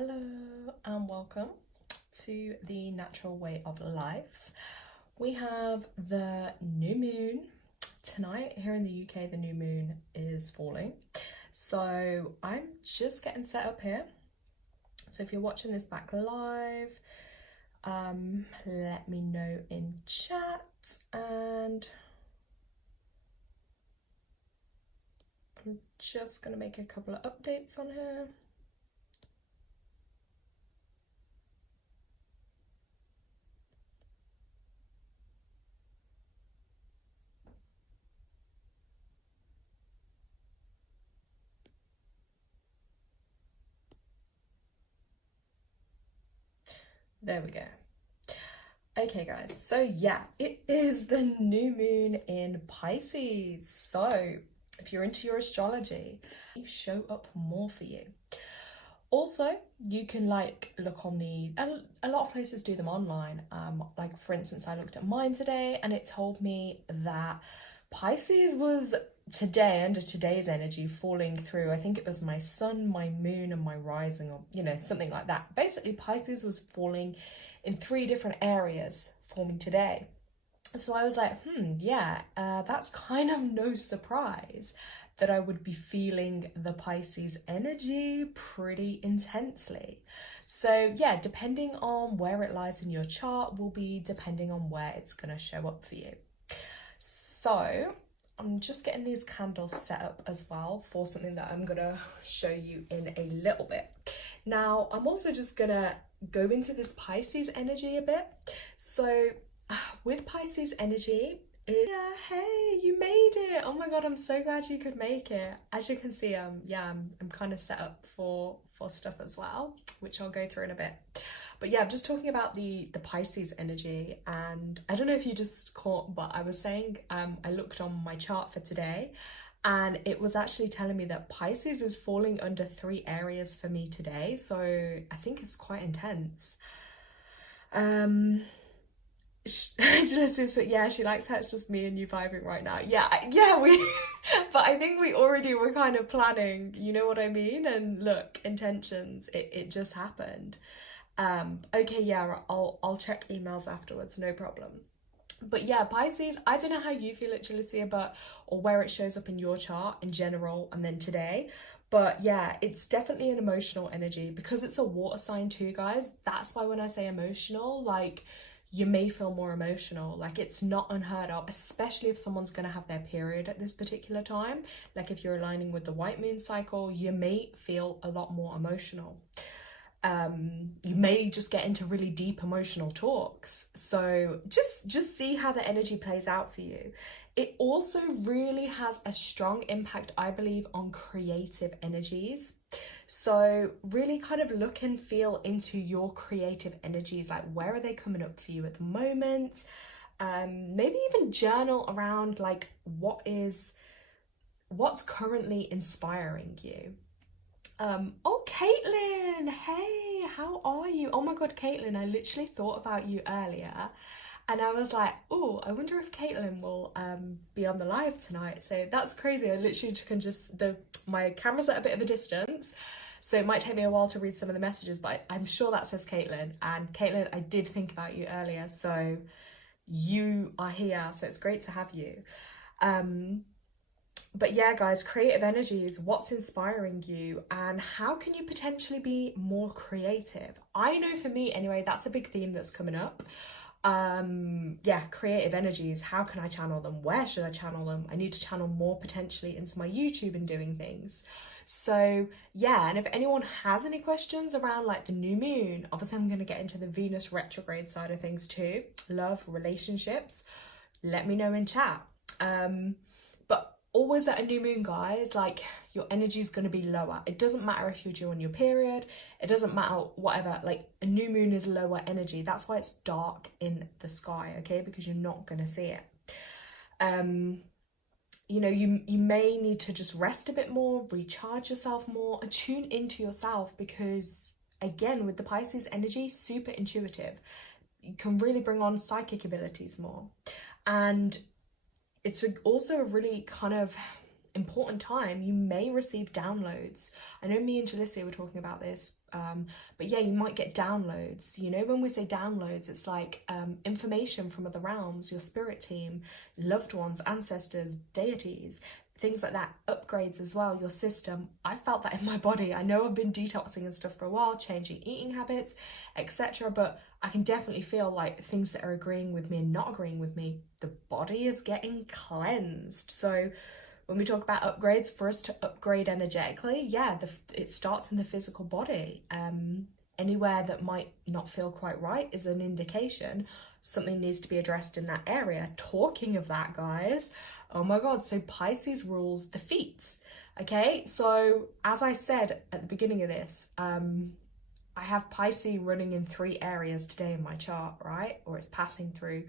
Hello and welcome to the natural way of life. We have the new moon tonight here in the UK. The new moon is falling, so I'm just getting set up here. So if you're watching this back live, let me know in chat, and I'm just gonna make a couple of updates on here. There we go. Okay guys, so yeah, it is the new moon in Pisces. So if you're into your astrology, show up more for you. Also, you can look on a lot of places do them online. Like for instance, I looked at mine today and it told me that Pisces was today, under today's energy, falling through, I think it was my sun, my moon and my rising, or something like that. Basically Pisces was falling in 3 different areas forming today. So I was like, that's kind of no surprise that I would be feeling the Pisces energy pretty intensely. So yeah, depending on where it lies in your chart will be depending on where it's going to show up for you. So I'm just getting these candles set up as well for something that I'm going to show you in a little bit. Now, I'm also just going to go into this Pisces energy a bit. So with Pisces energy, hey, you made it. Oh my god, I'm so glad you could make it. As you can see, I'm kind of set up for stuff as well, which I'll go through in a bit. But yeah, I'm just talking about the Pisces energy, and I don't know if you just caught, but I was saying I looked on my chart for today and it was actually telling me that Pisces is falling under 3 areas for me today, so I think it's quite intense. Yeah, she likes how it's just me and you vibing right now. Yeah, we but I think we already were kind of planning, you know what I mean? And look, intentions, it just happened. Okay, yeah, I'll check emails afterwards, no problem. But yeah, Pisces, I don't know how you feel it, Alicia, or where it shows up in your chart in general and then today. But yeah, it's definitely an emotional energy because it's a water sign too, guys. That's why when I say emotional, you may feel more emotional. It's not unheard of, especially if someone's going to have their period at this particular time. If you're aligning with the white moon cycle, you may feel a lot more emotional. You may just get into really deep emotional talks. So just see how the energy plays out for you. It also really has a strong impact, I believe, on creative energies. So really kind of look and feel into your creative energies, where are they coming up for you at the moment? Maybe even journal around what's currently inspiring you. Oh, Caitlin, hey, how are you? Oh my god, Caitlin, I literally thought about you earlier and I was like, oh, I wonder if Caitlin will be on the live tonight. So that's crazy. I literally can my camera's at a bit of a distance, so it might take me a while to read some of the messages, but I'm sure that says Caitlin. And Caitlin, I did think about you earlier, so you are here, so it's great to have you. But yeah, guys, creative energies, what's inspiring you and how can you potentially be more creative? I know for me anyway, that's a big theme that's coming up. Yeah, creative energies, how can I channel them? Where should I channel them? I need to channel more potentially into my YouTube and doing things. So yeah, and if anyone has any questions around the new moon, obviously I'm going to get into the Venus retrograde side of things too, love, relationships, let me know in chat. But always at a new moon, guys, your energy is going to be lower. It doesn't matter if you're due on your period, it doesn't matter whatever, a new moon is lower energy. That's why it's dark in the sky, okay, because you're not going to see it. You may need to just rest a bit more, recharge yourself more and tune into yourself, because again, with the Pisces energy, super intuitive, you can really bring on psychic abilities more. And it's also a really kind of important time. You may receive downloads. I know me and Jalicia were talking about this, but yeah, you might get downloads. You know, when we say downloads, it's like information from other realms, your spirit team, loved ones, ancestors, deities, things like that, upgrades as well, your system. I felt that in my body. I know I've been detoxing and stuff for a while, changing eating habits, etc. But I can definitely feel like things that are agreeing with me and not agreeing with me, the body is getting cleansed. So when we talk about upgrades, for us to upgrade energetically, yeah, it starts in the physical body. Anywhere that might not feel quite right is an indication something needs to be addressed in that area. Talking of that, guys, oh my God, so Pisces rules the feet. Okay, so as I said at the beginning of this, I have Pisces running in 3 areas today in my chart, right? Or it's passing through.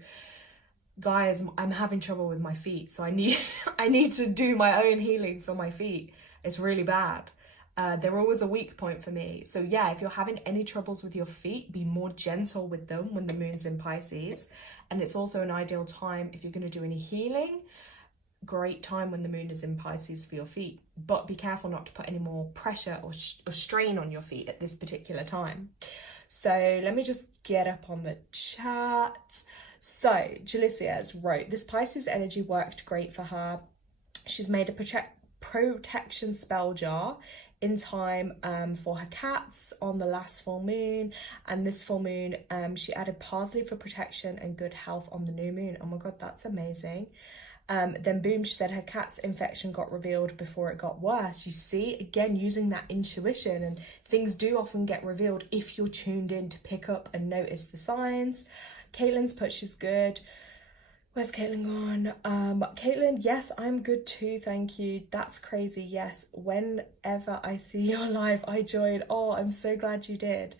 Guys, I'm having trouble with my feet, so I need to do my own healing for my feet. It's really bad. They're always a weak point for me. So yeah, if you're having any troubles with your feet, be more gentle with them when the moon's in Pisces. And it's also an ideal time if you're going to do any healing. Great time when the moon is in Pisces for your feet, but be careful not to put any more pressure or strain on your feet at this particular time. So let me just get up on the chat. So Jalicia's wrote, this Pisces energy worked great for her. She's made a protection spell jar in time for her cats on the last full moon, and this full moon she added parsley for protection and good health on the new moon. Oh my God, that's amazing. Then boom, she said her cat's infection got revealed before it got worse. You see, again, using that intuition, and things do often get revealed if you're tuned in to pick up and notice the signs. Caitlin's put she's good. Where's Caitlin gone? Caitlin, yes, I'm good too, thank you. That's crazy, yes. Whenever I see your live, I join. Oh, I'm so glad you did.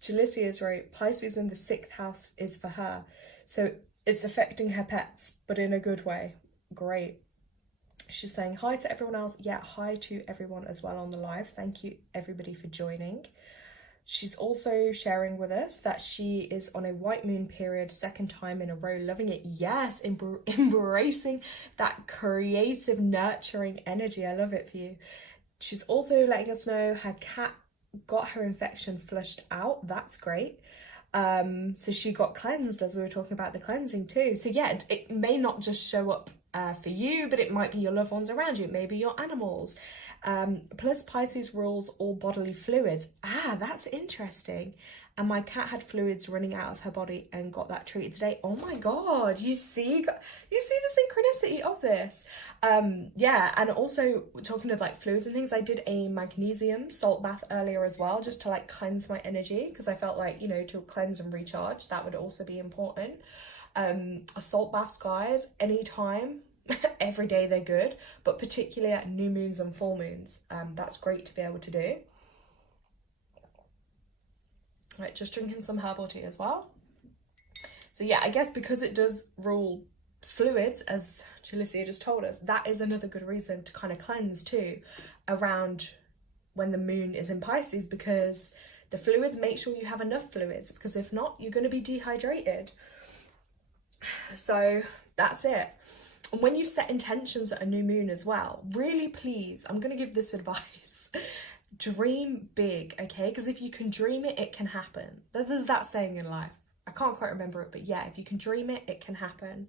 Jalicia's right. Pisces in the 6th house is for her. So it's affecting her pets, but in a good way. Great. She's saying hi to everyone else. Yeah, hi to everyone as well on the live. Thank you, everybody, for joining. She's also sharing with us that she is on a white moon period, 2nd time in a row, loving it. Yes, embracing that creative, nurturing energy. I love it for you. She's also letting us know her cat got her infection flushed out. That's great. So she got cleansed, as we were talking about the cleansing too. So yeah, it may not just show up for you, but it might be your loved ones around you. It may be your animals. Plus Pisces rules all bodily fluids. That's interesting. And my cat had fluids running out of her body and got that treated today. Oh my God, you see the synchronicity of this. Yeah, and also talking of like fluids and things, I did a magnesium salt bath earlier as well, just to like cleanse my energy, because I felt like, you know, to cleanse and recharge, that would also be important. Salt baths, guys, anytime, every day they're good, but particularly at new moons and full moons, that's great to be able to do. Right, just drinking some herbal tea as well. So yeah, I guess because it does rule fluids, as Jalicia just told us, that is another good reason to kind of cleanse too around when the moon is in Pisces, because the fluids, make sure you have enough fluids, because if not, you're going to be dehydrated. So that's it. And when you set intentions at a new moon as well, really please, I'm going to give this advice. Dream big, okay? Because if you can dream it, it can happen. There's that saying in life. I can't quite remember it, but yeah, if you can dream it, it can happen.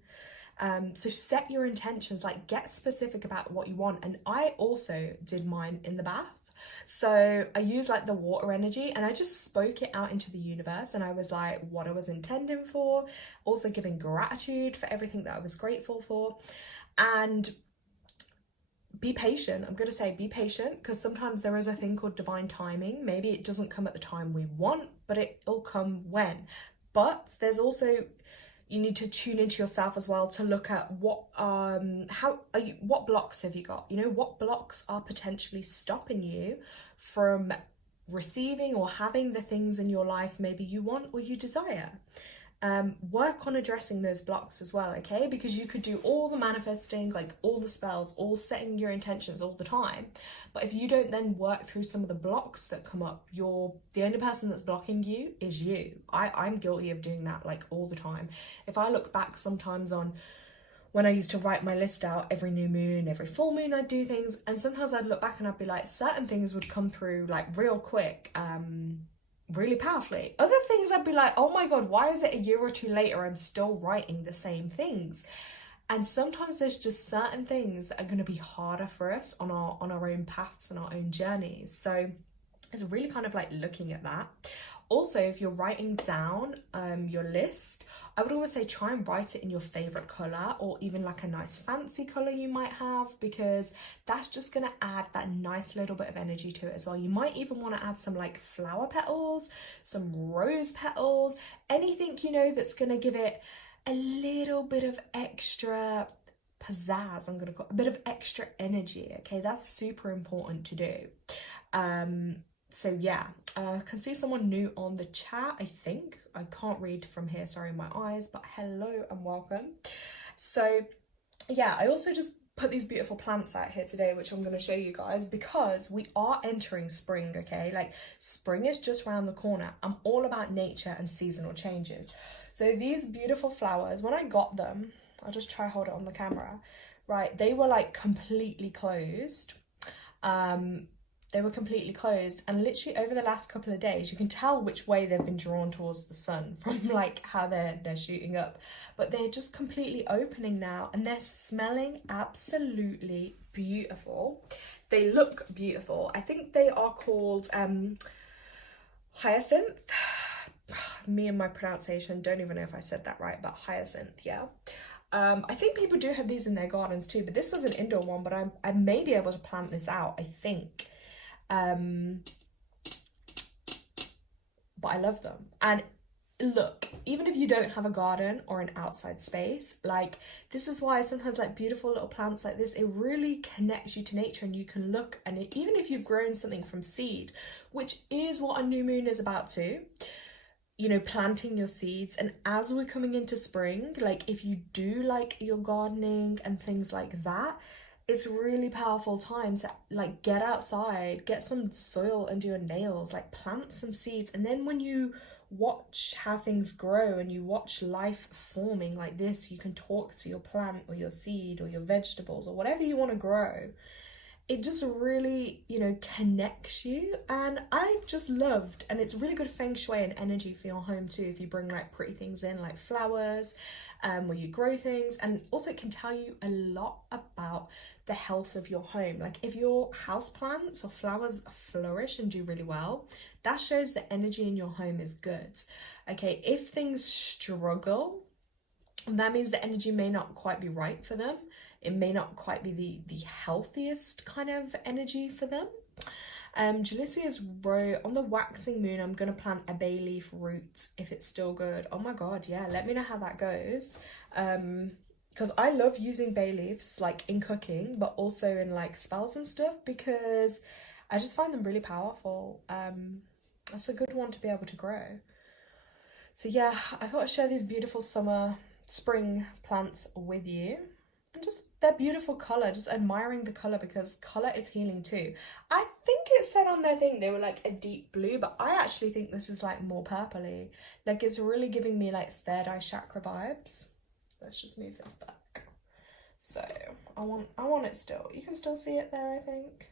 So set your intentions, like get specific about what you want. And I also did mine in the bath. So I used like the water energy and I just spoke it out into the universe, and I was like what I was intending for, also giving gratitude for everything that I was grateful for. And be patient. I'm going to say be patient, because sometimes there is a thing called divine timing. Maybe it doesn't come at the time we want, but it'll come when. But there's also, you need to tune into yourself as well to look at what blocks have you got? You know, what blocks are potentially stopping you from receiving or having the things in your life maybe you want or you desire. Work on addressing those blocks as well, okay? Because you could do all the manifesting, like all the spells, all setting your intentions all the time, but if you don't then work through some of the blocks that come up, the only person that's blocking you is you. I'm guilty of doing that like all the time. If I look back sometimes on when I used to write my list out every new moon, every full moon, I'd do things, and sometimes I'd look back and I'd be like, certain things would come through like real quick, really powerfully. Other things I'd be like, oh my god, why is it a year or two later I'm still writing the same things? And sometimes there's just certain things that are going to be harder for us on our own paths and our own journeys. So it's really kind of like looking at that. Also, if you're writing down your list, I would always say try and write it in your favorite color, or even like a nice fancy color you might have, because that's just going to add that nice little bit of energy to it as well. You might even want to add some like flower petals, some rose petals, anything, you know, that's going to give it a little bit of extra pizzazz, I'm going to call it, a bit of extra energy. Okay, that's super important to do. So yeah, I can see someone new on the chat, I think. I can't read from here, sorry, my eyes, but hello and welcome. So yeah, I also just put these beautiful plants out here today, which I'm going to show you guys, because we are entering spring, okay? Like, spring is just around the corner. I'm all about nature and seasonal changes. So these beautiful flowers, when I got them, I'll just try hold it on the camera, right? They were like completely closed. They were completely closed, and literally over the last couple of days you can tell which way they've been drawn towards the sun from like how they're shooting up, but they're just completely opening now, and they're smelling absolutely beautiful. They look beautiful. I think they are called hyacinth. Me and my pronunciation, don't even know if I said that right, but hyacinth, yeah. I think people do have these in their gardens too, but this was an indoor one, but I may be able to plant this out, I think. But I love them. And look, even if you don't have a garden or an outside space, like, this is why sometimes like beautiful little plants like this, it really connects you to nature, and you can look, and even if you've grown something from seed, which is what a new moon is about too, you know, planting your seeds. And as we're coming into spring, like, if you do like your gardening and things like that, it's a really powerful time to like get outside, get some soil under your nails, like plant some seeds. And then when you watch how things grow and you watch life forming like this, you can talk to your plant or your seed or your vegetables or whatever you want to grow. It just really, you know, connects you. And I've just loved, and it's really good feng shui and energy for your home too, if you bring like pretty things in like flowers, where you grow things. And also it can tell you a lot about the health of your home. Like, if your house plants or flowers flourish and do really well, that shows the energy in your home is good. Okay, if things struggle, that means the energy may not quite be right for them. It may not quite be the healthiest kind of energy for them. Jalicia's wrote, on the waxing moon, I'm going to plant a bay leaf root if it's still good. Oh my god, yeah, let me know how that goes. Because I love using bay leaves, like in cooking, but also in like spells and stuff, because I just find them really powerful. That's a good one to be able to grow. So yeah, I thought I'd share these beautiful spring plants with you. And just their beautiful colour, just admiring the colour, because colour is healing too. I think it said on their thing they were like a deep blue, but I actually think this is like more purpley. Like, it's really giving me like third eye chakra vibes. Let's just move this back. So I want it still. You can still see it there, I think.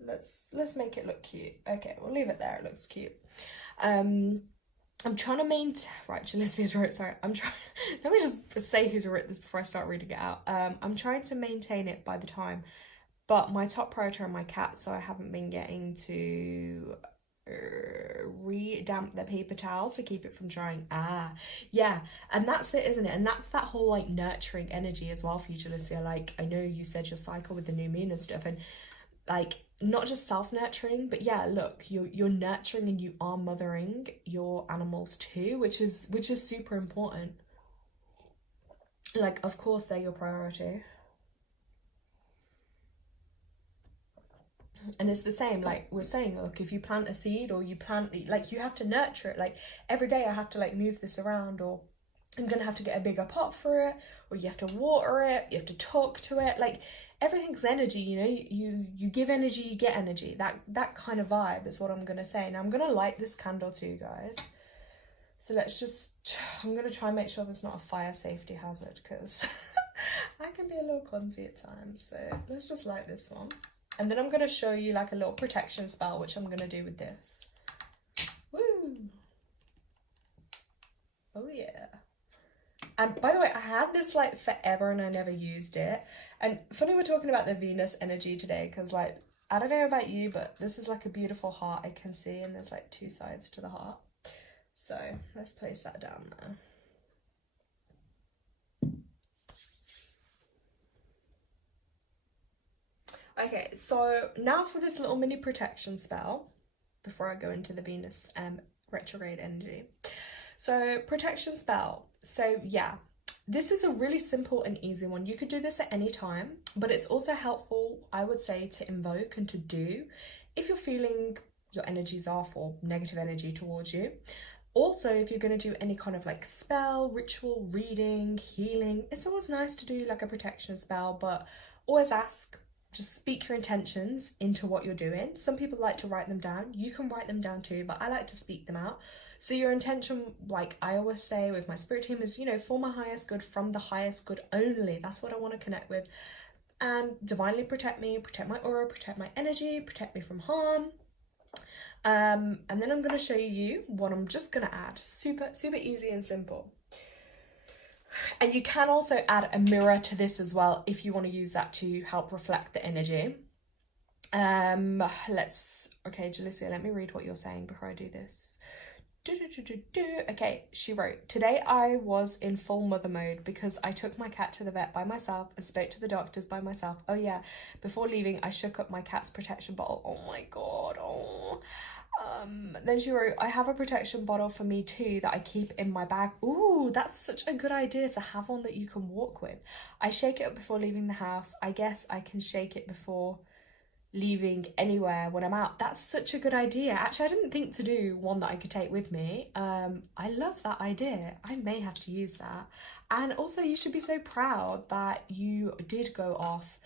Let's make it look cute. Okay, we'll leave it there. It looks cute. I'm trying to maintain, right, Jalicia's wrote, sorry, let me just say who's wrote this before I start reading it out. I'm trying to maintain it by the time, but my top priority are my cats, so I haven't been getting to re-damp the paper towel to keep it from drying. Yeah, and that's it, isn't it? And that's that whole like nurturing energy as well for you, Jalicia. Like, I know you said your cycle with the new moon and stuff, and like, not just self-nurturing, but yeah, look, you're nurturing and you are mothering your animals too, which is super important. Like, of course they're your priority. And it's the same, like we're saying, look, if you plant a seed or you plant, like, you have to nurture it. Like, every day I have to like move this around, or I'm gonna have to get a bigger pot for it, or you have to water it, you have to talk to it. Like, everything's energy, you know, you give energy, you get energy. That kind of vibe is what I'm gonna say. Now I'm gonna light this candle too, guys. So I'm going to try and make sure there's not a fire safety hazard, because I can be a little clumsy at times. So let's just light this one. And then I'm going to show you like a little protection spell, which I'm going to do with this. Woo! Oh yeah. And by the way, I had this like forever and I never used it. And funny we're talking about the Venus energy today, because like, I don't know about you, but this is like a beautiful heart I can see, and there's like 2 sides to the heart. So let's place that down there. Okay, so now for this little mini protection spell, before I go into the Venus retrograde energy. So protection spell. So yeah, this is a really simple and easy one. You could do this at any time, but it's also helpful, I would say, to invoke and to do if you're feeling your energy's off or negative energy towards you. Also, if you're going to do any kind of like spell, ritual, reading, healing, it's always nice to do like a protection spell, but always just speak your intentions into what you're doing. Some people like to write them down. You can write them down too, but I like to speak them out. So your intention, like I always say with my spirit team, is, you know, for my highest good, from the highest good only. That's what I want to connect with. And divinely protect me, protect my aura, protect my energy, protect me from harm. And then I'm going to show you what I'm just going to add. Super easy and simple. And you can also add a mirror to this as well if you want to use that to help reflect the energy. Okay, Jalicia, let me read what you're saying before I do this. Okay, she wrote, today I was in full mother mode because I took my cat to the vet by myself and spoke to the doctors by myself. Oh yeah, before leaving I shook up my cat's protection bottle. Oh my god. Then she wrote, I have a protection bottle for me too that I keep in my bag. Ooh, that's such a good idea to have one that you can walk with. I shake it up before leaving the house. I guess I can shake it before leaving anywhere when I'm out. That's such a good idea. Actually, I didn't think to do one that I could take with me. I love that idea. I may have to use that. And also, you should be so proud that you did go off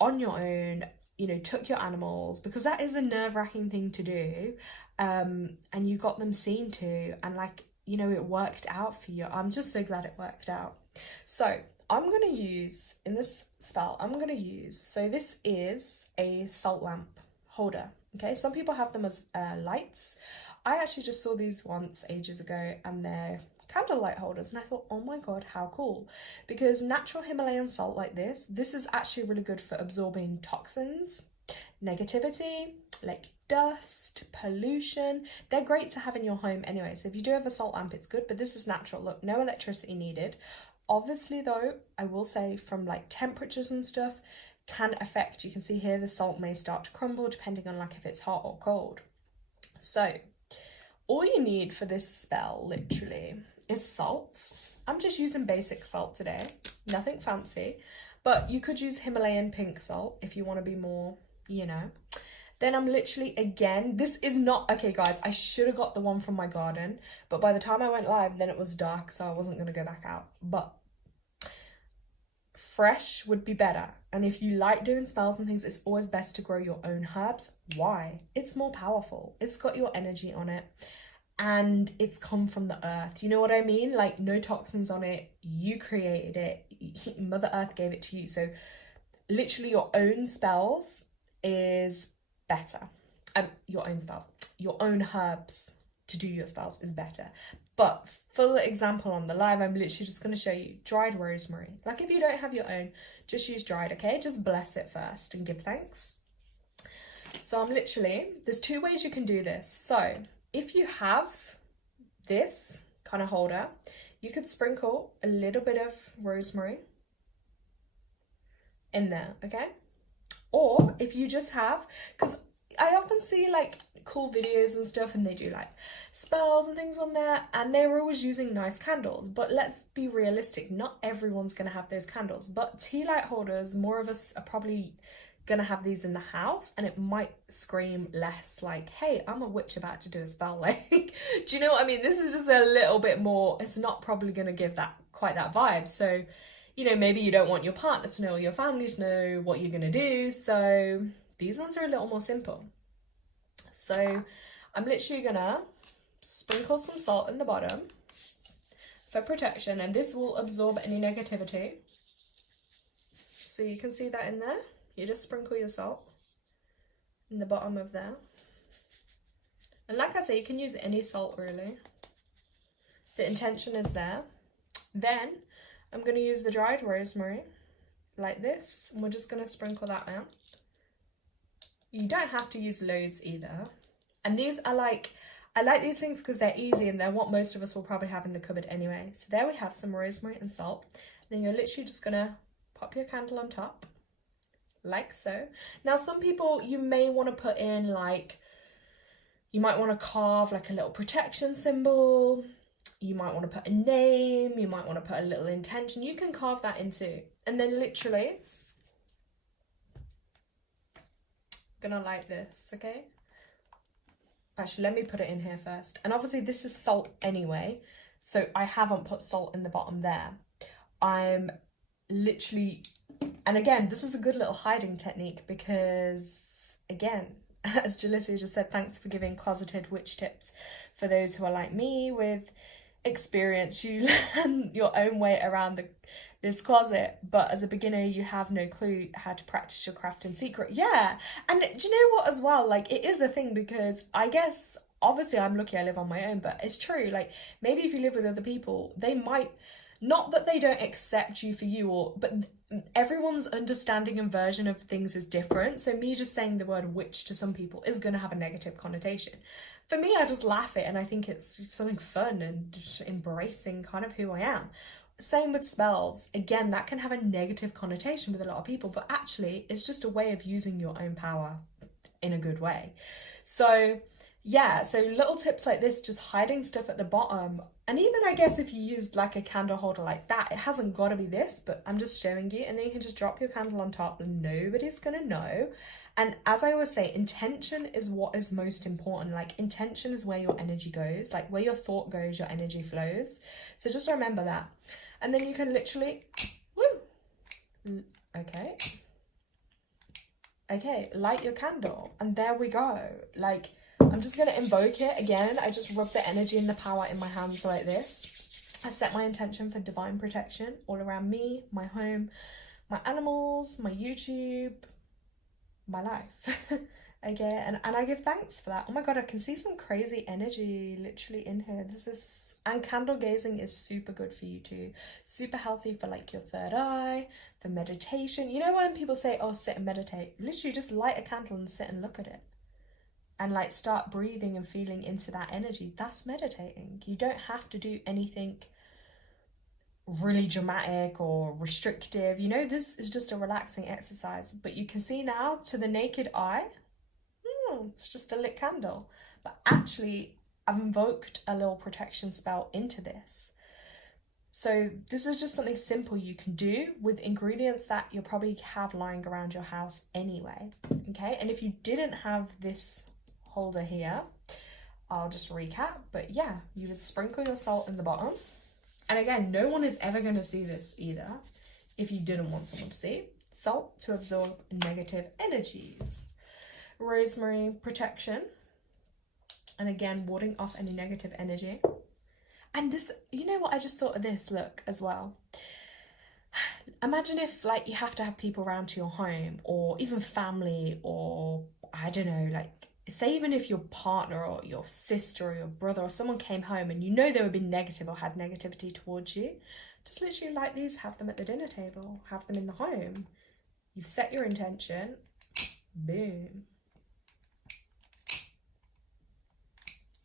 on your own, you know, took your animals, because that is a nerve-wracking thing to do, and you got them seen to, and like, you know, it worked out for you. I'm just so glad it worked out. So I'm going to use, in this spell, so this is a salt lamp holder, okay? Some people have them as lights. I actually just saw these once ages ago, and they're candlelight holders, and I thought, oh my god, how cool. Because natural Himalayan salt like this is actually really good for absorbing toxins, negativity, like dust, pollution. They're great to have in your home anyway, so if you do have a salt lamp, it's good, but this is natural. Look, no electricity needed. Obviously though, I will say, from like temperatures and stuff can affect, you can see here the salt may start to crumble depending on like if it's hot or cold. So all you need for this spell literally is salt. I'm just using basic salt today, nothing fancy, but you could use Himalayan pink salt if you want to be more, you know. Then I'm literally, again, this is not, okay guys, I should have got the one from my garden, but by the time I went live, then it was dark, so I wasn't going to go back out. But fresh would be better. And if you like doing spells and things, it's always best to grow your own herbs. Why? It's more powerful. It's got your energy on it, and it's come from the earth. You know what I mean? Like, no toxins on it. You created it. Mother Earth gave it to you. So literally your own spells is better. Your own herbs to do your spells is better. But full example on the live, I'm literally just going to show you dried rosemary. Like, if you don't have your own, just use dried, okay? Just bless it first and give thanks. So I'm literally, there's 2 ways you can do this. So if you have this kind of holder, you could sprinkle a little bit of rosemary in there, okay? Or if you just have, because I often see like cool videos and stuff, and they do like spells and things on there, and they're always using nice candles, but let's be realistic, not everyone's going to have those candles. But tea light holders, more of us are probably going to have these in the house, and it might scream less like, hey, I'm a witch about to do a spell. Like, do you know what I mean? This is just a little bit more, it's not probably going to give that quite that vibe. So, you know, maybe you don't want your partner to know or your family to know what you're going to do, so these ones are a little more simple. So I'm literally gonna sprinkle some salt in the bottom for protection, and this will absorb any negativity. So you can see that in there. You just sprinkle your salt in the bottom of there. And like I say, you can use any salt really. The intention is there. Then I'm going to use the dried rosemary like this, and we're just going to sprinkle that out. You don't have to use loads either. And these are like, I like these things because they're easy and they're what most of us will probably have in the cupboard anyway. So there we have some rosemary and salt. Then you're literally just going to pop your candle on top like so. Now some people, you may want to put in like, you might want to carve like a little protection symbol. You might want to put a name. You might want to put a little intention. You can carve that into. And then literally, I'm gonna light this, okay? Actually, let me put it in here first. And obviously this is salt anyway, so I haven't put salt in the bottom there. I'm literally, and again, this is a good little hiding technique because, again, as Jalissa just said, thanks for giving closeted witch tips. For those who are like me with experience, you learn your own way around this closet, but as a beginner you have no clue how to practice your craft in secret. Yeah, and do you know what as well, like it is a thing, because I guess obviously I'm lucky I live on my own, but it's true, like maybe if you live with other people, they might, not that they don't accept you for you, or but everyone's understanding and version of things is different. So me just saying the word witch to some people is going to have a negative connotation. For me, I just laugh it and I think it's something fun and embracing kind of who I am. Same with spells. Again, that can have a negative connotation with a lot of people, but actually it's just a way of using your own power in a good way. So yeah, so little tips like this, just hiding stuff at the bottom. And even I guess if you used like a candle holder like that, it hasn't got to be this, but I'm just showing you, and then you can just drop your candle on top and nobody's gonna know. And as I always say, intention is what is most important. Like intention is where your energy goes, like where your thought goes, your energy flows. So just remember that. And then you can literally, woo, okay, light your candle. And there we go. Like, I'm just going to invoke it again. I just rub the energy and the power in my hands like this. I set my intention for divine protection all around me, my home, my animals, my YouTube, my life. Okay, and I give thanks for that. Oh my god, I can see some crazy energy literally in here. And candle gazing is super good for you too. Super healthy for like your third eye, for meditation. You know when people say, oh, sit and meditate? Literally just light a candle and sit and look at it. And like start breathing and feeling into that energy. That's meditating. You don't have to do anything really dramatic or restrictive. You know, this is just a relaxing exercise. But you can see now, to the naked eye, it's just a lit candle. But actually, I've invoked a little protection spell into this. So this is just something simple you can do with ingredients that you'll probably have lying around your house anyway. Okay, and if you didn't have this holder here, I'll just recap. But yeah, you would sprinkle your salt in the bottom. And again, no one is ever going to see this either if you didn't want someone to see. Salt to absorb negative energies. Rosemary, protection. And again, warding off any negative energy. And this, you know what, I just thought of this, look, as well. Imagine if like you have to have people around to your home, or even family, or I don't know, like say even if your partner or your sister or your brother or someone came home and you know they were being negative or had negativity towards you, just literally like these, have them at the dinner table, have them in the home. You've set your intention, boom.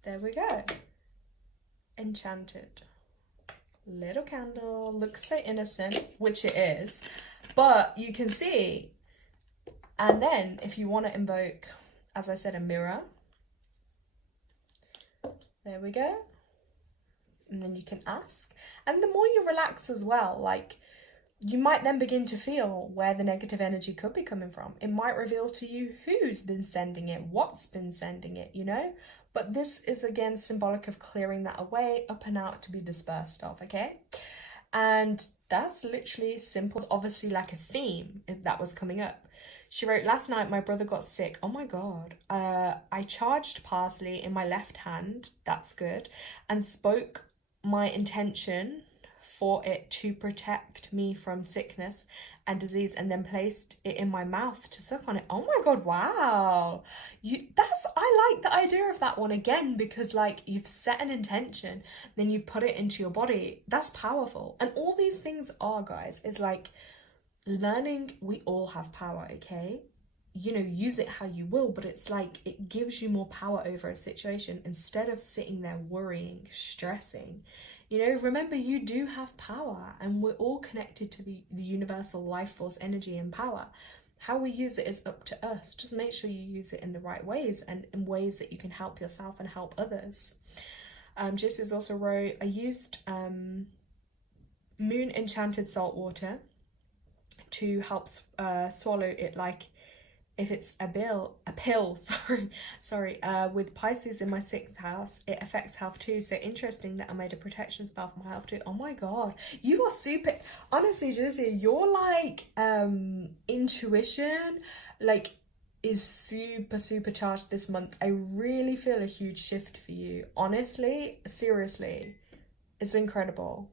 There we go. Enchanted. Little candle, looks so innocent, which it is, but you can see. And then if you want to invoke, as I said, a mirror, there we go. And then you can ask. And the more you relax as well, like you might then begin to feel where the negative energy could be coming from. It might reveal to you who's been sending it, what's been sending it, you know? But this is again symbolic of clearing that away, up and out, to be dispersed of, okay? And That's literally simple. It's obviously like a theme that was coming up. She wrote, last night my brother got sick. Oh my God. I charged parsley in my left hand. That's good. And spoke my intention for it to protect me from sickness and disease, and then placed it in my mouth to suck on it. Oh my God, wow. I like the idea of that one again, because like you've set an intention, then you've put it into your body. That's powerful. And all these things are, guys, is like learning we all have power, okay? You know, use it how you will, but it's like it gives you more power over a situation instead of sitting there worrying, stressing. You know, remember, you do have power, and we're all connected to the universal life force energy and power. How we use it is up to us. Just make sure you use it in the right ways and in ways that you can help yourself and help others. Jess also wrote, I used moon enchanted salt water to help swallow it, like if it's a pill, sorry, with Pisces in my 6th house, it affects health too. So interesting that I made a protection spell for my health too. Oh my God, you are super, honestly, Jizzy, your like intuition like is super charged this month. I really feel a huge shift for you. Honestly, seriously, it's incredible.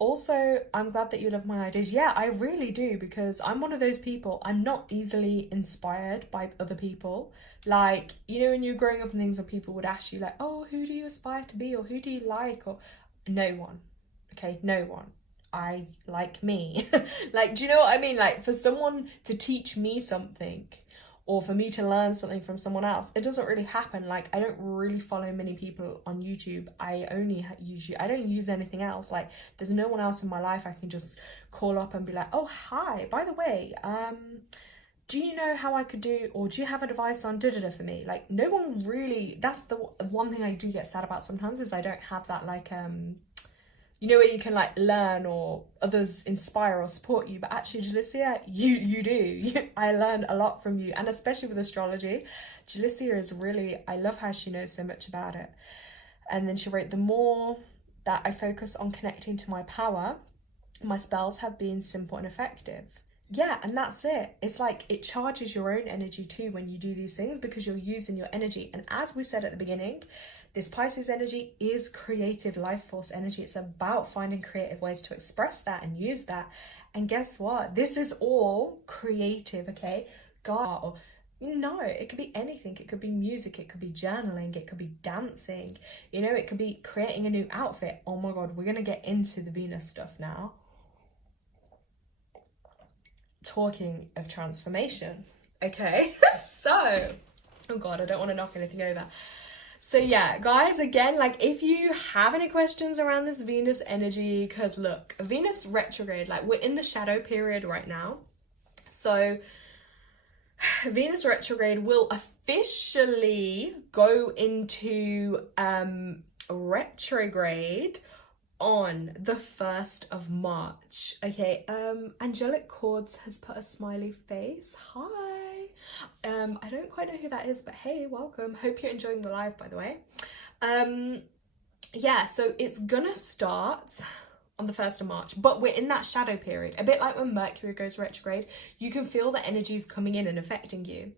Also, I'm glad that you love my ideas. Yeah, I really do, because I'm one of those people, I'm not easily inspired by other people. Like, you know, when you're growing up and things, and people would ask you like, oh, who do you aspire to be, or who do you like, or no one. Okay, no one. I like me. Like, do you know what I mean? Like, for someone to teach me something, or for me to learn something from someone else, it doesn't really happen. Like, I don't really follow many people on YouTube. I only use YouTube. I don't use anything else. Like, there's no one else in my life I can just call up and be like, oh, hi, by the way, do you know how I could do, or do you have advice on da-da-da for me? Like, no one really, that's the one thing I do get sad about sometimes, is I don't have that, like, you know, where you can like learn or others inspire or support you. But actually, Jalicia, you do. I learn a lot from you, and especially with astrology. Jalicia is really, I love how she knows so much about it. And then she wrote, the more that I focus on connecting to my power, my spells have been simple and effective. Yeah, and that's it. It's like it charges your own energy too when you do these things, because you're using your energy. And as we said at the beginning, this Pisces energy is creative life force energy. It's about finding creative ways to express that and use that. And guess what? This is all creative, okay? God, no, it could be anything. It could be music. It could be journaling. It could be dancing. You know, it could be creating a new outfit. Oh my God, we're going to get into the Venus stuff now. Talking of transformation, okay? So, oh God, I don't want to knock anything over. So yeah, guys, again, like if you have any questions around this Venus energy, because look, Venus retrograde, like we're in the shadow period right now. So Venus retrograde will officially go into retrograde on the 1st of March. Okay, Angelic Chords has put a smiley face. Hi. I don't quite know who that is, but hey, welcome. Hope you're enjoying the live, by the way. Yeah, so it's gonna start on the 1st of March, but we're in that shadow period, a bit like when Mercury goes retrograde. You can feel the energies coming in and affecting you.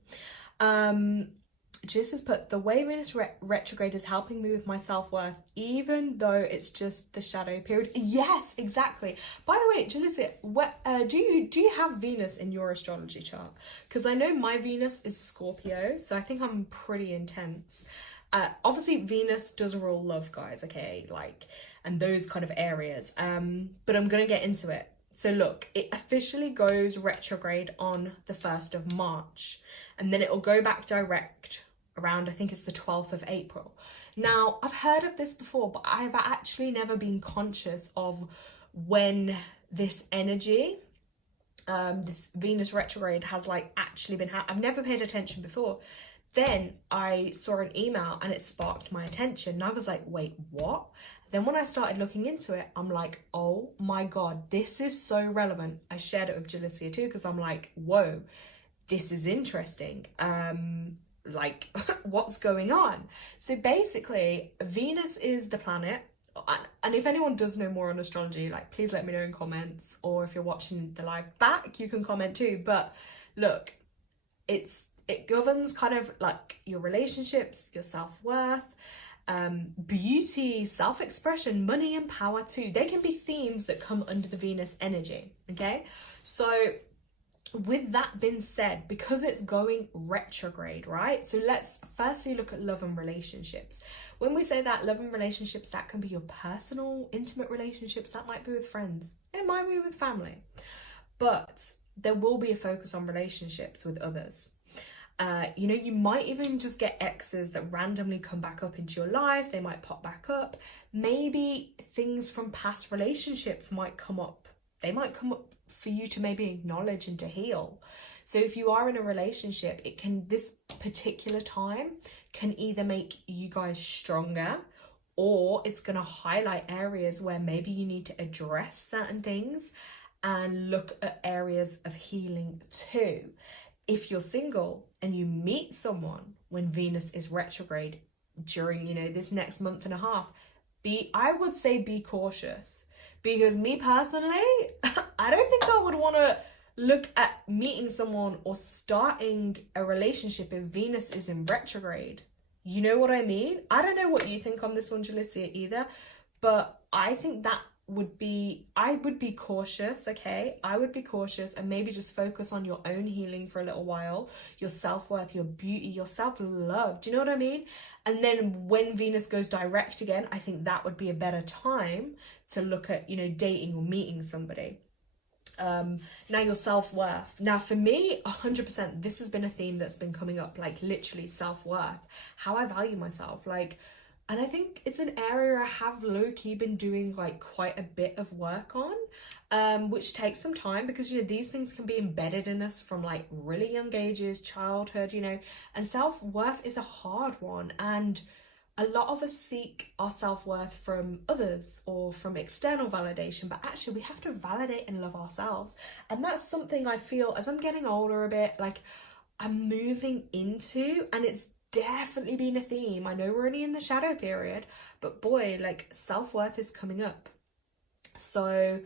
Just has put, the way Venus retrograde is helping me with my self-worth, even though it's just the shadow period. Yes, exactly. By the way, Jalissa, do you have Venus in your astrology chart? Because I know my Venus is Scorpio, so I think I'm pretty intense. Obviously, Venus does rule love, guys, okay? Like, and those kind of areas. But I'm going to get into it. So look, it officially goes retrograde on the 1st of March, and then it will go back direct around, I think it's the 12th of April. Now, I've heard of this before, but I've actually never been conscious of when this energy, this Venus retrograde has like actually been, I've never paid attention before. Then I saw an email and it sparked my attention, and I was like, wait, what? Then when I started looking into it, I'm like, oh my God, this is so relevant. I shared it with Jalicia too, because I'm like, whoa, this is interesting. Like, what's going on? So basically, Venus is the planet and if anyone does know more on astrology, like, please let me know in comments, or if you're watching the live back, you can comment too. But look, it governs kind of like your relationships, your self-worth, beauty, self-expression, money and power too. They can be themes that come under the Venus energy. Okay, so with that being said, because it's going retrograde, right? So let's firstly look at love and relationships. When we say that, love and relationships, that can be your personal, intimate relationships. That might be with friends. It might be with family. But there will be a focus on relationships with others. You know, you might even just get exes that randomly come back up into your life. They might pop back up. Maybe things from past relationships might come up. They might come up for you to maybe acknowledge and to heal. So if you are in a relationship, this particular time can either make you guys stronger, or it's going to highlight areas where maybe you need to address certain things and look at areas of healing too. If you're single and you meet someone when Venus is retrograde during, you know, this next month and a half, I would say be cautious. Because me personally, I don't think I would want to look at meeting someone or starting a relationship if Venus is in retrograde. You know what I mean? I don't know what you think on this one, Jalicia, either. But I think I would be cautious, okay? I would be cautious and maybe just focus on your own healing for a little while. Your self-worth, your beauty, your self-love. Do you know what I mean? And then when Venus goes direct again, I think that would be a better time to look at, you know, dating or meeting somebody. Now your self-worth. Now for me, 100%, this has been a theme that's been coming up, like literally self-worth, how I value myself, like, and I think it's an area I have low-key been doing like quite a bit of work on, which takes some time because, you know, these things can be embedded in us from like really young ages, childhood, you know, and self-worth is a hard one. And a lot of us seek our self-worth from others or from external validation, but actually we have to validate and love ourselves. And that's something I feel as I'm getting older a bit, like I'm moving into, and it's definitely been a theme. I know we're only in the shadow period, but boy, like self-worth is coming up. So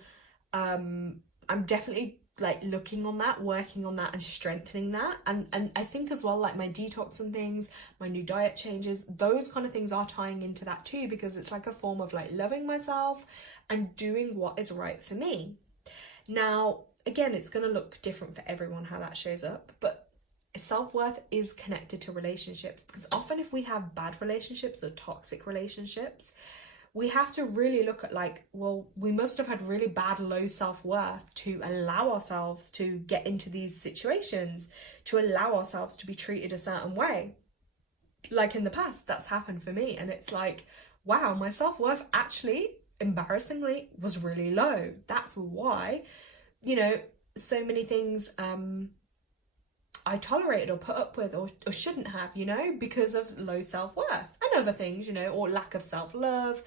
I'm definitely like looking on that, working on that and strengthening that. And I think as well, like my detox and things, my new diet changes, those kind of things are tying into that too, because it's like a form of like loving myself and doing what is right for me. Now, again, it's going to look different for everyone how that shows up, but self-worth is connected to relationships, because often if we have bad relationships or toxic relationships, we have to really look at like, well, we must have had really bad low self-worth to allow ourselves to get into these situations, to allow ourselves to be treated a certain way. Like in the past, that's happened for me. And it's like, wow, my self-worth actually, embarrassingly, was really low. That's why, you know, so many things I tolerated or put up with or shouldn't have, you know, because of low self-worth and other things, you know, or lack of self-love.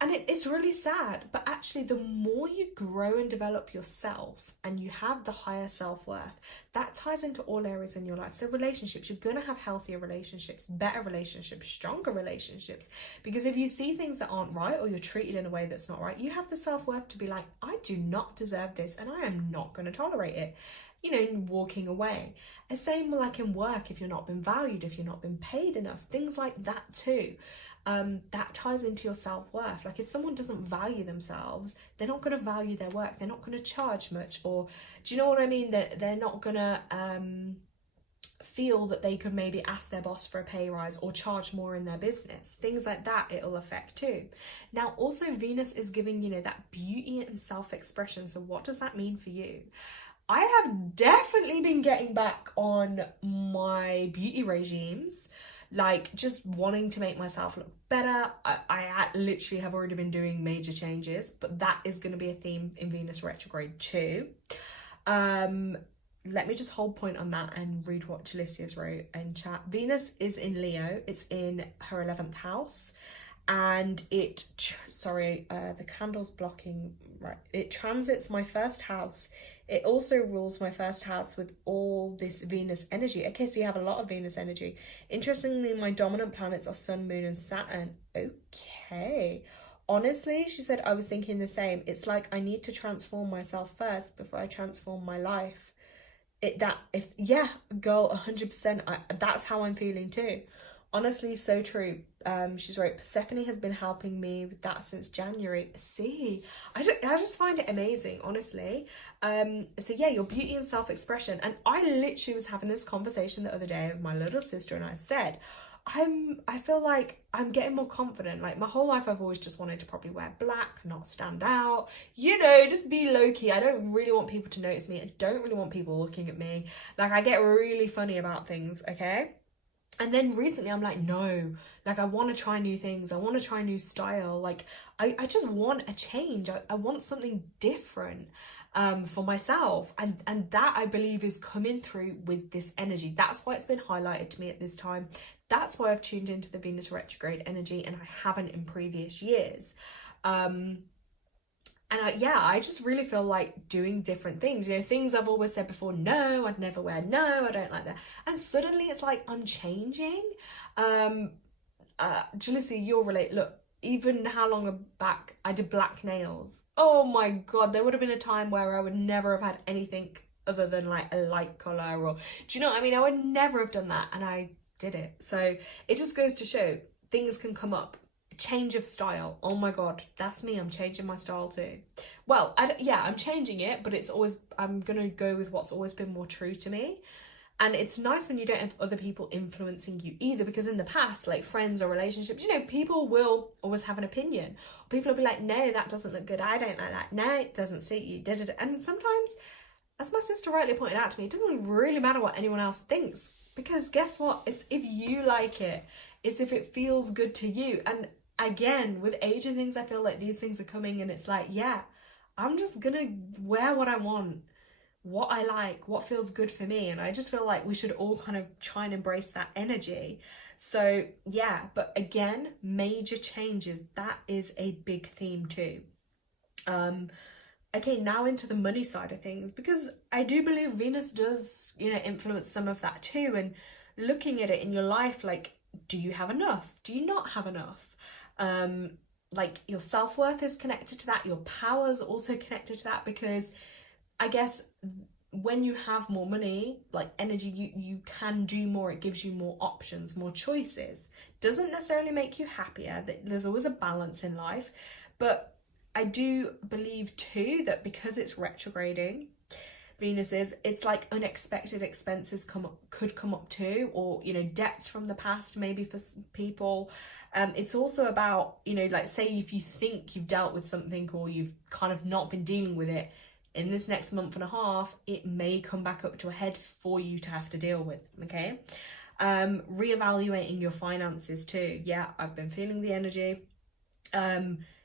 And it's really sad, but actually the more you grow and develop yourself and you have the higher self-worth, that ties into all areas in your life. So relationships, you're going to have healthier relationships, better relationships, stronger relationships, because if you see things that aren't right or you're treated in a way that's not right, you have the self-worth to be like, I do not deserve this and I am not going to tolerate it. You know, walking away. And same like in work, if you're not been valued, if you're not been paid enough, things like that too. That ties into your self-worth. Like if someone doesn't value themselves, they're not going to value their work. They're not going to charge much, or do you know what I mean? They're not going to feel that they could maybe ask their boss for a pay rise or charge more in their business. Things like that, it'll affect too. Now, also Venus is giving, you know, that beauty and self-expression. So what does that mean for you? I have definitely been getting back on my beauty regimes, like just wanting to make myself look better. I literally have already been doing major changes, but that is going to be a theme in Venus retrograde too. Let me just hold point on that and read what Jalicia's wrote in chat. Venus is in Leo. It's in her 11th house. And the candle's blocking, right? It transits my first house. It also rules my first house with all this Venus energy. Okay, so you have a lot of Venus energy. Interestingly, my dominant planets are Sun, Moon, and Saturn. Okay. honestly, she said, I was thinking the same. It's like I need to transform myself first before I transform my life. Yeah, girl, 100%. That's how I'm feeling too. Honestly, so true. She's right. Persephone has been helping me with that since January. See, I just find it amazing, honestly. So yeah, your beauty and self-expression. And I literally was having this conversation the other day with my little sister, and I said, I feel like I'm getting more confident. Like my whole life I've always just wanted to probably wear black, not stand out, just be low-key. I don't really want people to notice me. I don't really want people looking at me. Like I get really funny about things, okay? And then recently I'm like, no, like I want to try new things. I want to try new style. Like I just want a change. I want something different for myself. And that I believe is coming through with this energy. That's why it's been highlighted to me at this time. That's why I've tuned into the Venus retrograde energy and I haven't in previous years. I just really feel like doing different things. Things I've always said before, no, I'd never wear, no, I don't like that. And suddenly it's like I'm changing. Julissa, you'll relate. Look, even how long back I did black nails. Oh my God, there would have been a time where I would never have had anything other than like a light colour or, do you know what I mean? I would never have done that and I did it. So it just goes to show things can come up. Change of style. Oh my God, that's me. I'm changing my style too. Well, I'm changing it, but I'm gonna go with what's always been more true to me. And it's nice when you don't have other people influencing you either, because in the past, like friends or relationships, people will always have an opinion. People will be like, no, that doesn't look good. I don't like that. No, it doesn't suit you. And sometimes, as my sister rightly pointed out to me, it doesn't really matter what anyone else thinks, because guess what? It's if you like it. It's if it feels good to you. And again, with age and things, I feel like these things are coming and it's like, yeah, I'm just gonna wear what I want, what I like, what feels good for me. And I just feel like we should all kind of try and embrace that energy. So yeah, but again, major changes, that is a big theme too. Okay, now into the money side of things, because I do believe Venus does, influence some of that too. And looking at it in your life, like, do you have enough? Do you not have enough? Like your self-worth is connected to that. Your power is also connected to that, because I guess when you have more money, like energy, you can do more. It gives you more options, more choices. Doesn't necessarily make you happier. There's always a balance in life. But I do believe too that because it's retrograding, Venus it's like unexpected expenses could come up too, or debts from the past maybe for people. It's also about, like say if you think you've dealt with something or you've kind of not been dealing with it, in this next month and a half, it may come back up to a head for you to have to deal with, okay? Reevaluating your finances too. Yeah, I've been feeling the energy.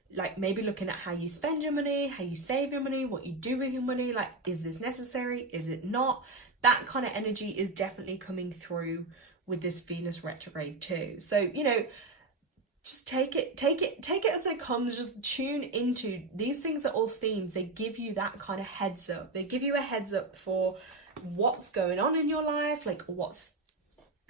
Like maybe looking at how you spend your money, how you save your money, what you do with your money. Like, is this necessary? Is it not? That kind of energy is definitely coming through with this Venus retrograde too. So, just take it as it comes. Just tune into these things. Are all themes. They give you that kind of heads up. They give you a heads up for what's going on in your life, like what's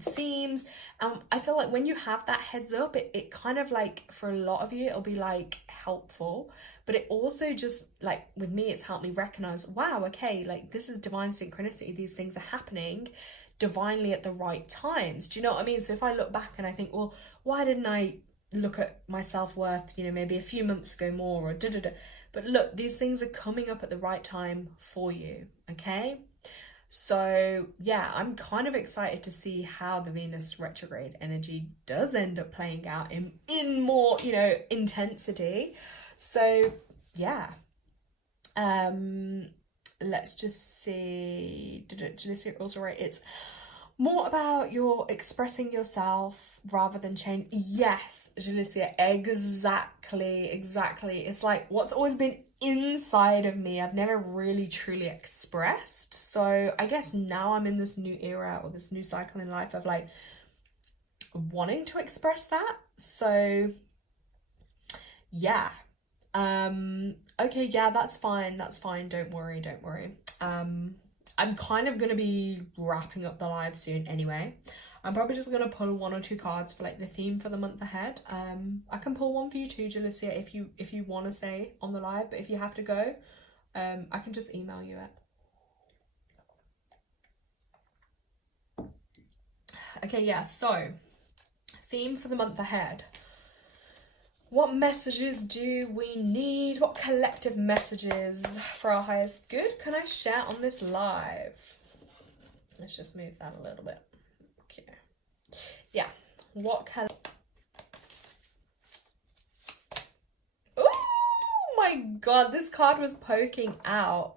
themes. I feel like when you have that heads up, it kind of like, for a lot of you, it'll be like helpful, but it also just like, with me, it's helped me recognize, wow, okay, like this is divine synchronicity. These things are happening divinely at the right times. Do you know what I mean? So if I look back and I think, well, why didn't I look at my self-worth, maybe a few months ago more, or da-da-da. But look, these things are coming up at the right time for you, okay? So yeah, I'm kind of excited to see how the Venus retrograde energy does end up playing out in more, intensity. So yeah. Let's just see. Julissa also right, it's more about your expressing yourself rather than change. Yes, Julissa, exactly. It's like what's always been inside of me, I've never really truly expressed. So I guess now I'm in this new era or this new cycle in life of like wanting to express that. So yeah. Okay, yeah, that's fine. Don't worry. I'm kind of going to be wrapping up the live soon anyway. I'm probably just going to pull 1 or 2 cards for like the theme for the month ahead. I can pull one for you too, Jalicia, if you want to stay on the live, but if you have to go, I can just email you it. Okay, yeah, so theme for the month ahead. What messages do we need? What collective messages for our highest good can I share on this live? Let's just move that a little bit. Okay. Yeah. Oh my god, this card was poking out.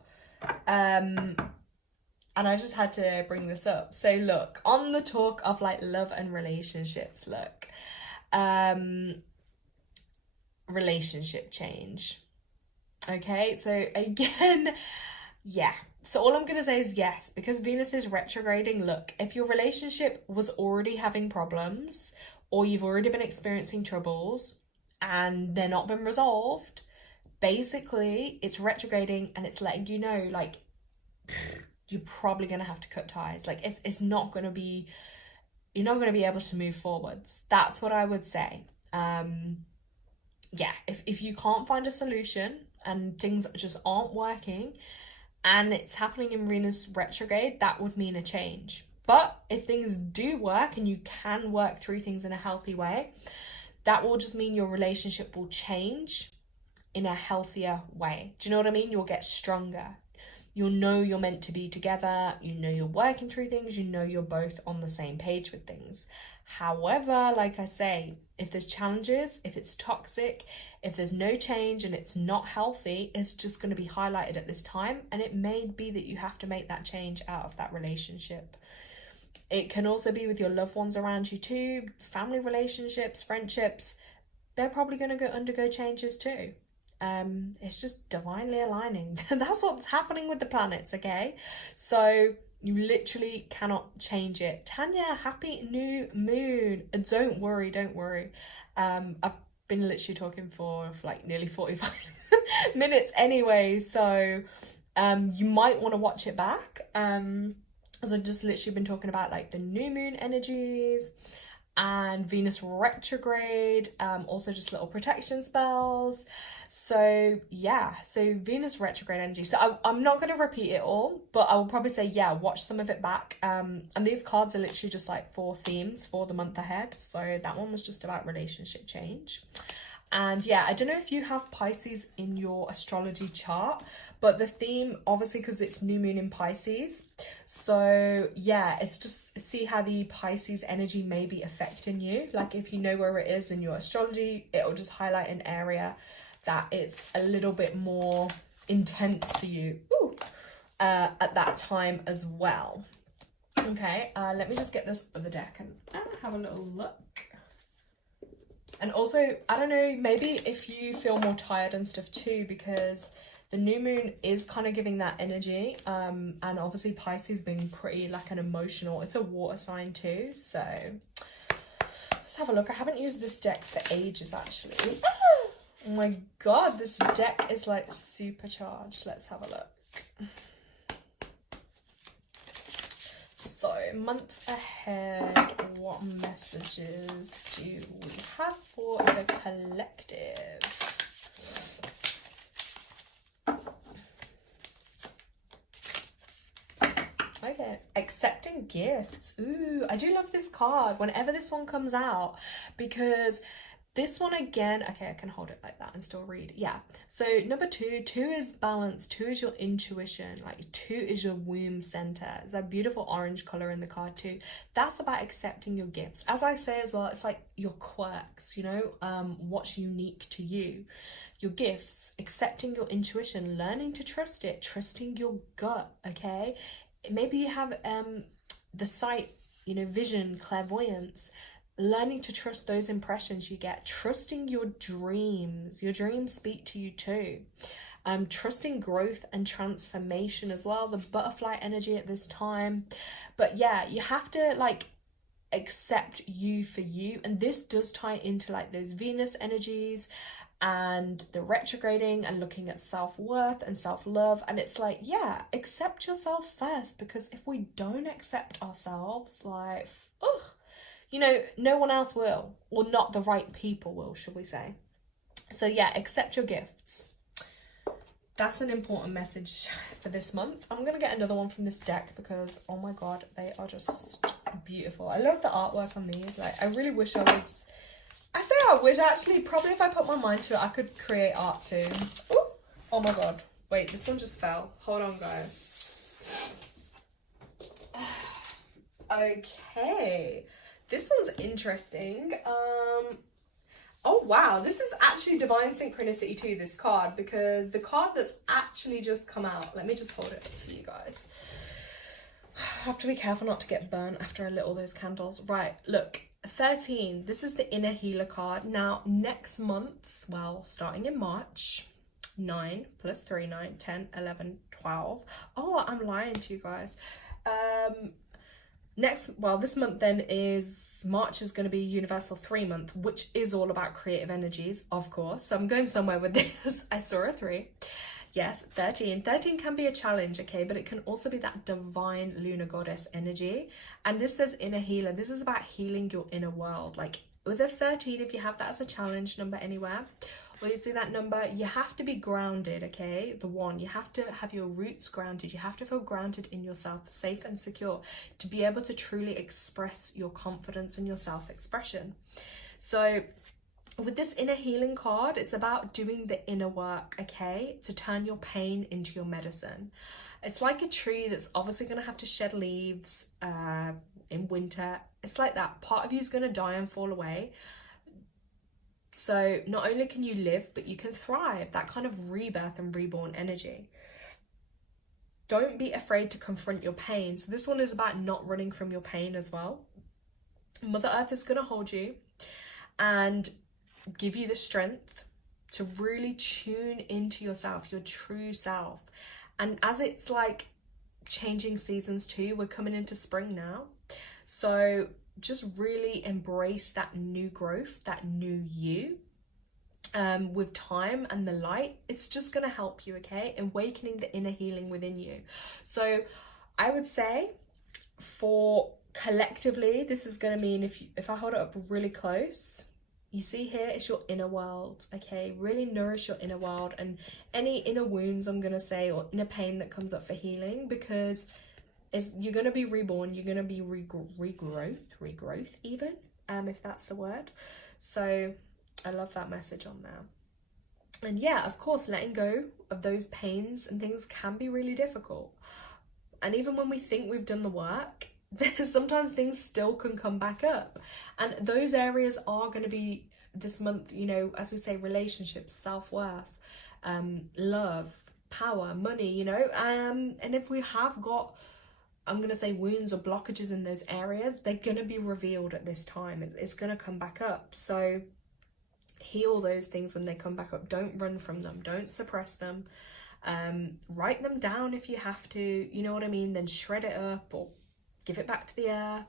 And I just had to bring this up. So look, on the talk of like love and relationships, look. Relationship change. Okay, so again, yeah. So all I'm going to say is yes, because Venus is retrograding. Look, if your relationship was already having problems or you've already been experiencing troubles and they're not been resolved, basically it's retrograding and it's letting you know, like, you're probably going to have to cut ties. Like, it's not going to be, you're not going to be able to move forwards. That's what I would say. Yeah, if you can't find a solution and things just aren't working and it's happening in Venus retrograde, that would mean a change. But if things do work and you can work through things in a healthy way, that will just mean your relationship will change in a healthier way. Do you know what I mean? You'll get stronger. You'll know you're meant to be together. You know you're working through things. You know you're both on the same page with things. However, like I say, if there's challenges, if it's toxic, if there's no change and it's not healthy, it's just going to be highlighted at this time. And it may be that you have to make that change out of that relationship. It can also be with your loved ones around you too, family relationships, friendships. They're probably going to undergo changes too. It's just divinely aligning. That's what's happening with the planets, okay? So you literally cannot change it. Tanya, happy new moon. Don't worry. I've been literally talking for like nearly 45 minutes anyway, so you might want to watch it back, as I've just literally been talking about like the new moon energies and Venus retrograde, also just little protection spells. So yeah, so Venus retrograde energy. So I'm not going to repeat it all, but I will probably say, yeah, watch some of it back. And these cards are literally just like 4 themes for the month ahead. So that one was just about relationship change. And yeah, I don't know if you have Pisces in your astrology chart, but the theme, obviously, because it's new moon in Pisces. So yeah, it's just see how the Pisces energy may be affecting you. Like if you know where it is in your astrology, it'll just highlight an area that it's a little bit more intense for you at that time as well. Okay, let me just get this other deck and have a little look. And also, I don't know, maybe if you feel more tired and stuff too, because the new moon is kind of giving that energy. And obviously Pisces being pretty like an emotional, it's a water sign too. So let's have a look. I haven't used this deck for ages actually. Oh my god, this deck is like supercharged. Let's have a look. So, month ahead, what messages do we have for the collective? Okay, accepting gifts. Ooh, I do love this card whenever this one comes out, because this one again, okay, I can hold it like that and still read. Yeah. So number 2 is balance. 2 is your intuition. Like 2 is your womb center. It's that beautiful orange color in the card too. That's about accepting your gifts. As I say as well, it's like your quirks, you know, what's unique to you. Your gifts, accepting your intuition, learning to trust it, trusting your gut, okay? Maybe you have the sight, you know, vision, clairvoyance, learning to trust those impressions you get, trusting your dreams speak to you too, trusting growth and transformation as well, the butterfly energy at this time. But yeah, you have to like accept you for you, and this does tie into like those Venus energies and the retrograding and looking at self-worth and self-love. And it's like, yeah, accept yourself first, because if we don't accept ourselves, like, ugh, you know, no one else will, or not the right people will, should we say. So yeah, accept your gifts. That's an important message for this month. I'm going to get another one from this deck because, oh my god, they are just beautiful. I love the artwork on these. Like, I really wish I would... I say I wish, actually, probably if I put my mind to it, I could create art too. Ooh, oh my god. Wait, this one just fell. Hold on, guys. Okay. This one's interesting. Oh wow, this is actually Divine Synchronicity too, this card, because the card that's actually just come out, let me just hold it for you guys. I have to be careful not to get burnt after I lit all those candles. Right, look, 13, this is the Inner Healer card. Now, next month, well, starting in March, 9 plus 3, 9, 10, 11, 12. Oh, I'm lying to you guys. This month then is March is going to be Universal 3 month, which is all about creative energies, of course. So I'm going somewhere with this. I saw a 3. Yes, 13. 13 can be a challenge, okay, but it can also be that divine lunar goddess energy. And this says Inner Healer. This is about healing your inner world. Like with a 13, if you have that as a challenge number anywhere, or you see that number, you have to be grounded, okay? The 1, you have to have your roots grounded. You have to feel grounded in yourself, safe and secure, to be able to truly express your confidence and your self-expression. So with this Inner Healing card, it's about doing the inner work, okay? To turn your pain into your medicine. It's like a tree that's obviously going to have to shed leaves in winter. It's like that. Part of you is going to die and fall away. So not only can you live, but you can thrive. That kind of rebirth and reborn energy. Don't be afraid to confront your pain. So this one is about not running from your pain as well. Mother Earth is going to hold you and give you the strength to really tune into yourself, your true self. And as it's like changing seasons too, we're coming into spring now. So just really embrace that new growth, that new you, with time and the light. It's just going to help you, okay? Awakening the inner healing within you. So I would say for collectively, this is going to mean if I hold it up really close, you see here, it's your inner world, okay? Really nourish your inner world and any inner wounds, I'm going to say, or inner pain that comes up for healing, because you're going to be reborn, you're going to be regrowth even, if that's the word. So I love that message on there. And yeah, of course, letting go of those pains and things can be really difficult. And even when we think we've done the work, sometimes things still can come back up. And those areas are going to be this month, you know, as we say, relationships, self-worth, love, power, money, you know. And if we have got, I'm going to say, wounds or blockages in those areas, they're going to be revealed at this time. It's going to come back up. So heal those things when they come back up. Don't run from them. Don't suppress them. Write them down if you have to, you know what I mean? Then shred it up or give it back to the earth.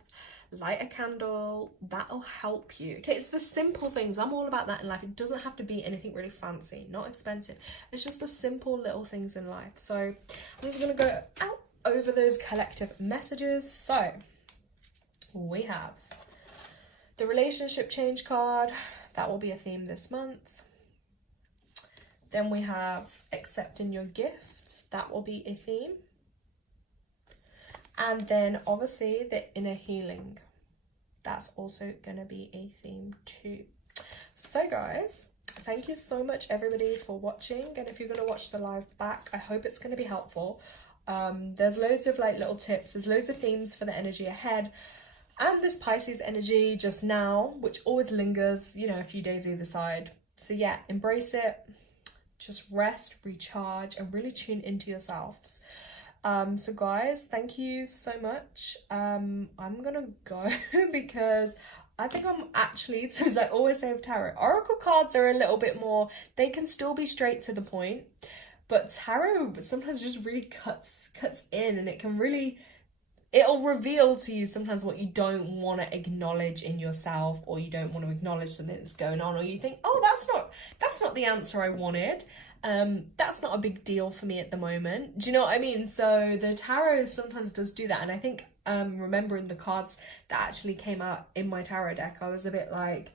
Light a candle. That'll help you. Okay, it's the simple things. I'm all about that in life. It doesn't have to be anything really fancy, not expensive. It's just the simple little things in life. So I'm just going to go out over those collective messages. So we have the relationship change card. That will be a theme this month. Then we have accepting your gifts. That will be a theme. And then obviously the inner healing. That's also going to be a theme too. So guys, thank you so much everybody for watching. And if you're going to watch the live back, I hope it's going to be helpful. There's loads of like little tips. There's loads of themes for the energy ahead. And this Pisces energy just now, which always lingers, you know, a few days either side. So yeah, embrace it. Just rest, recharge, and really tune into yourselves. So guys, thank you so much. I'm gonna go because I think I'm actually, so as I always say with tarot, oracle cards are a little bit more, they can still be straight to the point, but tarot sometimes just really cuts in, and it can really it'll reveal to you sometimes what you don't want to acknowledge in yourself, or you don't want to acknowledge something that's going on, or you think, oh, that's not the answer I wanted. That's not a big deal for me at the moment. Do you know what I mean? So the tarot sometimes does do that. And I think remembering the cards that actually came out in my tarot deck, I was a bit like,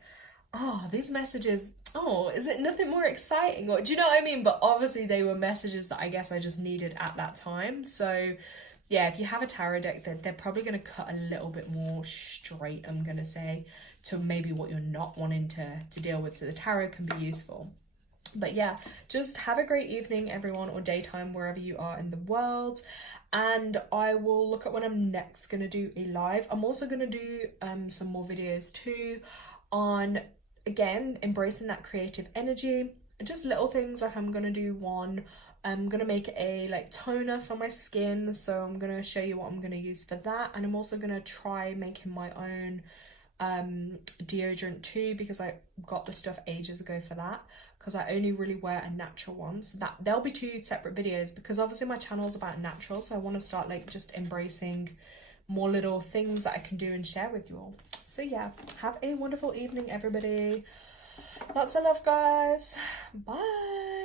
oh, these messages, oh, is it nothing more exciting? Or do you know what I mean? But obviously they were messages that I guess I just needed at that time. So yeah, if you have a tarot deck, they're probably going to cut a little bit more straight, I'm going to say, to maybe what you're not wanting to deal with. So the tarot can be useful. But yeah, just have a great evening, everyone, or daytime, wherever you are in the world. And I will look at when I'm next going to do a live. I'm also going to do some more videos too on, again, embracing that creative energy. Just little things, like I'm going to do one. I'm going to make a like toner for my skin. So I'm going to show you what I'm going to use for that. And I'm also going to try making my own deodorant too, because I got the stuff ages ago for that, because I only really wear a natural one. So that there'll be two separate videos, because obviously my channel is about natural, so I want to start like just embracing more little things that I can do and share with you all. So yeah, have a wonderful evening, everybody. Lots of love, guys. Bye.